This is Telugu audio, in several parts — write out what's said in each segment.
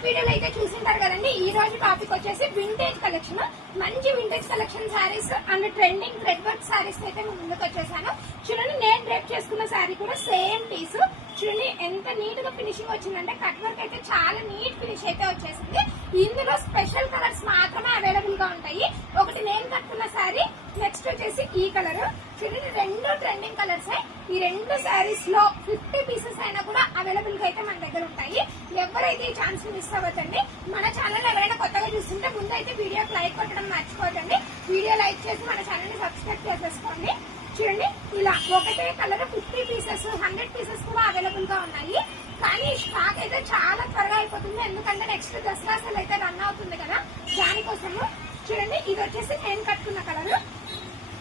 షార్ట్ వీడియోలు అయితే చూసింటారు కదండి. ఈ రోజు టాపిక్ వచ్చేసి వింటేజ్ కలెక్షన్. మంచి vintage collection saris and trending thread work saris అయితే ముందుకు వచ్చేసాను. చూడండి, నేను డ్రేప్ చేసుకున్న శారీ కూడా సేమ్ పీస్. చూడండి ఎంత నీట్ గా ఫినిషింగ్ వచ్చిందంటే కట్ వర్క్ అయితే చాలా నీట్ ఫినిష్ అయితే వచ్చేసింది. ఇందులో స్పెషల్ కలర్స్ మాత్రమే అవైలబుల్ గా ఉంటాయి. ఒకటి నేను కట్టుకున్న శారీ, నెక్స్ట్ వచ్చేసి ఈ కలర్. చూడండి, రెండు ట్రెండింగ్ కలర్స్. ఈ రెండు శారీస్ లో 50 పీసెస్ అయినా కూడా అవైలబుల్ గా అయితే మన దగ్గర ఉంటాయి. ఎవరైతే ఈ ఛాన్స్ మిస్ అవ్వద్దండి. మన ఛానల్ ఎవరైనా కొత్తగా చూస్తుంటే ముందు అయితే వీడియోకి లైక్ కొట్టడం మర్చిపోకండి. వీడియో లైక్ చేసి మన ఛానల్ ని సబ్స్క్రైబ్ చేసేసుకోండి. చూడండి, ఇలా ఒకటే కలర్ 50 పీసెస్ 100 పీసెస్ కూడా అవైలబుల్ గా ఉన్నాయి. కానీ స్టాక్ అయితే చాలా త్వరగా అయిపోతుంది, ఎందుకంటే నెక్స్ట్ దసరా సేల్ అయితే రన్ అవుతుంది కదా, దానికోసము. చూడండి, ఇది వచ్చేసి నేను కట్టుకున్న కలర్.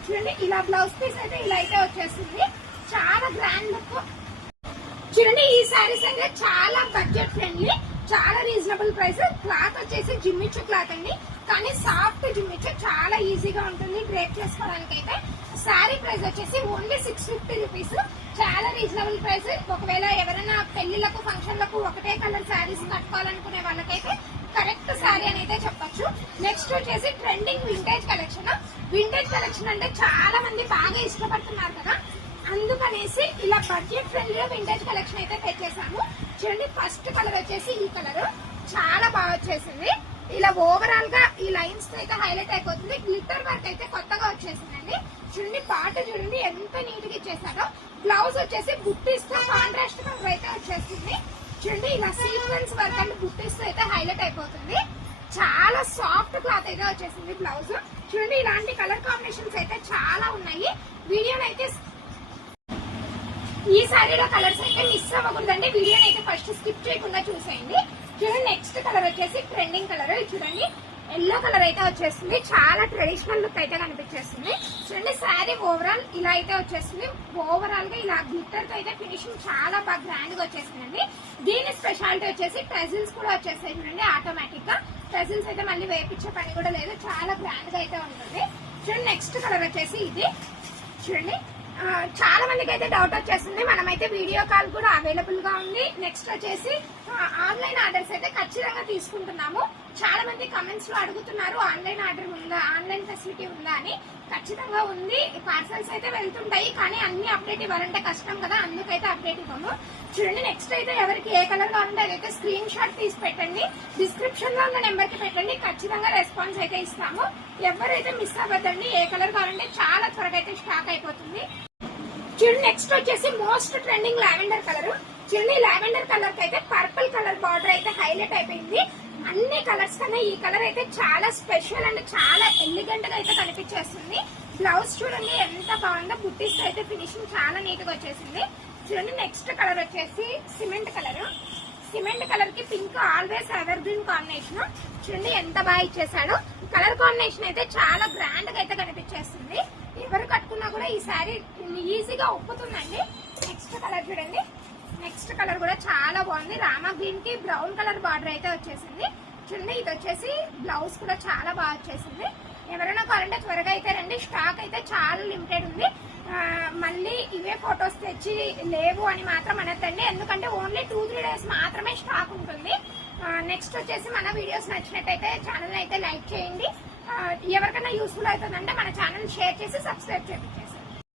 చూడండి, ఇలా బ్లౌజ్ పీస్ అయితే ఇలా అయితే వచ్చేస్తుంది. చాలా గ్రాండ్ లుక్. చూడండి, ఈ శారీస్ అయితే చాలా బడ్జెట్ ఫ్రెండ్లీ, చాలా రీజనబుల్ ప్రైస్. క్లాత్ వచ్చేసి జిమ్మిచ్చు క్లాత్ అండి, కానీ సాఫ్ట్ జిమ్మిచ్చు, చాలా ఈజీగా ఉంటుంది డ్రేప్ చేసుకోవడానికి అయితే. శారీ ప్రైస్ వచ్చేసి ఓన్లీ 650 రూపీస్, చాలా రీజనబుల్ ప్రైస్. ఒకవేళ ఎవరైనా పెళ్లిలకు ఫంక్షన్లకు ఒకటే కలర్ శారీస్ కట్టుకోవాలనుకునే వాళ్ళకైతే కరెక్ట్ శారీ అని అయితే చెప్పొచ్చు. నెక్స్ట్ వచ్చేసి trending vintage collection. Vintage collection అంటే చాలా మంది బాగా ఇష్టపడుతున్నారు కదా, అందుకనేసి ఇలా బడ్జెట్ ఫ్రెండ్లీ వింటేజ్ కలెక్షన్ అయితే తెచ్చేసాము. చూడండి, ఫస్ట్ కలర్ వచ్చేసి ఈ కలర్ చాలా బాగా వచ్చేసింది. ఇలా ఓవరాల్ గా ఈ లైన్స్ అయితే హైలైట్ అయిపోతుంది. గ్లిటర్ వర్క్ అయితే కొత్తగా వచ్చేసిందండి. చూడండి, పాట చూడండి ఎంత నీట్ గా ఇచ్చేసారో. బ్లౌజ్ వచ్చేసి బుట్టిస్తో కాంట్రాస్ట్ కలర్ అయితే వచ్చేస్తుంది. చూడండి, ఇలా సీక్వెన్స్ వర్క్ అండ్ బుట్టిస్తో అయితే హైలైట్ అయిపోతుంది. చాలా సాఫ్ట్ క్లాత్ అయితే వచ్చేసింది బ్లౌజ్. చూడండి, ఇలాంటి కలర్ కాంబినేషన్స్ అయితే చాలా ఉన్నాయి. వీడియోని అయితే ఈ శారీలో కలర్స్ అయితే మిస్ అవ్వకూడదండి. వీడియోని అయితే ఫస్ట్ స్కిప్ చేయకుండా చూసేయండి. చూడండి, నెక్స్ట్ కలర్ వచ్చేసి ట్రెండింగ్ కలర్. చూడండి, ఎల్లో కలర్ అయితే వచ్చేస్తుంది. చాలా ట్రెడిషనల్ లుక్ అయితే కనిపించేస్తుంది. చూడండి, శారీ ఓవరాల్ ఇలా అయితే వచ్చేస్తుంది. ఓవరాల్ గా ఇలా గ్లిటర్ తో అయితే ఫినిషింగ్ చాలా బాగా గ్రాండ్ గా వచ్చేసిందండి. దీని స్పెషాలిటీ వచ్చేసి ట్రెజిల్స్ కూడా వచ్చేస్తాయి. చూడండి, ఆటోమేటిక్ గా ట్రెజిల్స్ అయితే మళ్ళీ వేపించే పని కూడా లేదు, చాలా గ్రాండ్ గా అయితే ఉంటుంది. చూడండి, నెక్స్ట్ కలర్ వచ్చేసి ఇది. చూడండి, చాలా మందికి అయితే డౌట్ వచ్చేస్తుంది. మనమైతే వీడియో కాల్ కూడా అవైలబుల్ గా ఉంది. నెక్స్ట్ వచ్చేసి ఆన్లైన్ ఆర్డర్స్ అయితే ఖచ్చితంగా తీసుకుంటున్నాము. చాలా మంది కమెంట్స్ లో అడుగుతున్నారు, ఆన్లైన్ ఆర్డర్ ఉందా, ఆన్లైన్ ఫెసిలిటీ ఉందా అని. ఖచ్చితంగా ఉంది. పార్సల్స్ అయితే వెళ్తుంటాయి, కానీ అన్ని అప్డేట్ ఇవ్వాలంటే కష్టం కదా, అందుకైతే అప్డేట్ ఇవ్వము. చూడండి, నెక్స్ట్ అయితే ఎవరికి ఏ కలర్ కావాలంటే అదైతే స్క్రీన్ షాట్ తీసి పెట్టండి, డిస్క్రిప్షన్ లో ఉన్న నెంబర్ కి పెట్టండి. ఖచ్చితంగా రెస్పాన్స్ అయితే ఇస్తాము. ఎవరైతే మిస్ అవ్వద్దండి. ఏ కలర్ కావాలంటే చాలా త్వరగా అయితే స్టాక్ అయిపోతుంది. చూడండి, నెక్స్ట్ వచ్చేసి మోస్ట్ ట్రెండింగ్ లావెండర్ కలర్. చూడండి, లావెండర్ కలర్ కి అయితే పర్పుల్ కలర్ బార్డర్ అయితే హైలైట్ అయిపోయింది. అన్ని కలర్స్ కన్నా ఈ కలర్ అయితే చాలా స్పెషల్ అండ్ చాలా ఎలిగెంట్ గా అయితే కనిపించేస్తుంది. బ్లౌజ్ చూడండి ఎంత బాగుందో, బుట్టీస్ అయితే ఫినిషింగ్ చాలా నీట్ గా వచ్చేసింది. చూడండి, నెక్స్ట్ కలర్ వచ్చేసి సిమెంట్ కలర్. సిమెంట్ కలర్ కి pink always ever green combination. చూడండి ఎంత బాగా ఇచ్చేసాడు. కలర్ కాంబినేషన్ అయితే చాలా గ్రాండ్ గా అయితే కనిపించేస్తుంది. ఎవరు కట్టుకున్నా కూడా ఈ శారీ ఈజీగా ఒప్పుతుందండి. నెక్స్ట్ కలర్ చూడండి, నెక్స్ట్ కలర్ కూడా చాలా బాగుంది. రామా గ్రీన్ కి బ్రౌన్ కలర్ బార్డర్ అయితే వచ్చేసింది. చూడండి, ఇది వచ్చేసి బ్లౌజ్ కూడా చాలా బాగా వచ్చేసింది. ఎవరైనా కావాలంటే త్వరగా అయితే రండి, స్టాక్ అయితే చాలా లిమిటెడ్ ఉంది. మళ్ళీ ఇవే ఫొటోస్ తెచ్చి లేవు అని మాత్రం అనొద్దండి, ఎందుకంటే ఓన్లీ 2-3 డేస్ మాత్రమే స్టాక్ ఉంటుంది. నెక్స్ట్ వచ్చేసి మన వీడియోస్ నచ్చినట్టయితే ఛానల్ అయితే లైక్ చేయండి. ఎవరికైనా యూస్ఫుల్ అవుతుందంటే మన ఛానల్ షేర్ చేసి సబ్స్క్రైబ్ చేయండి.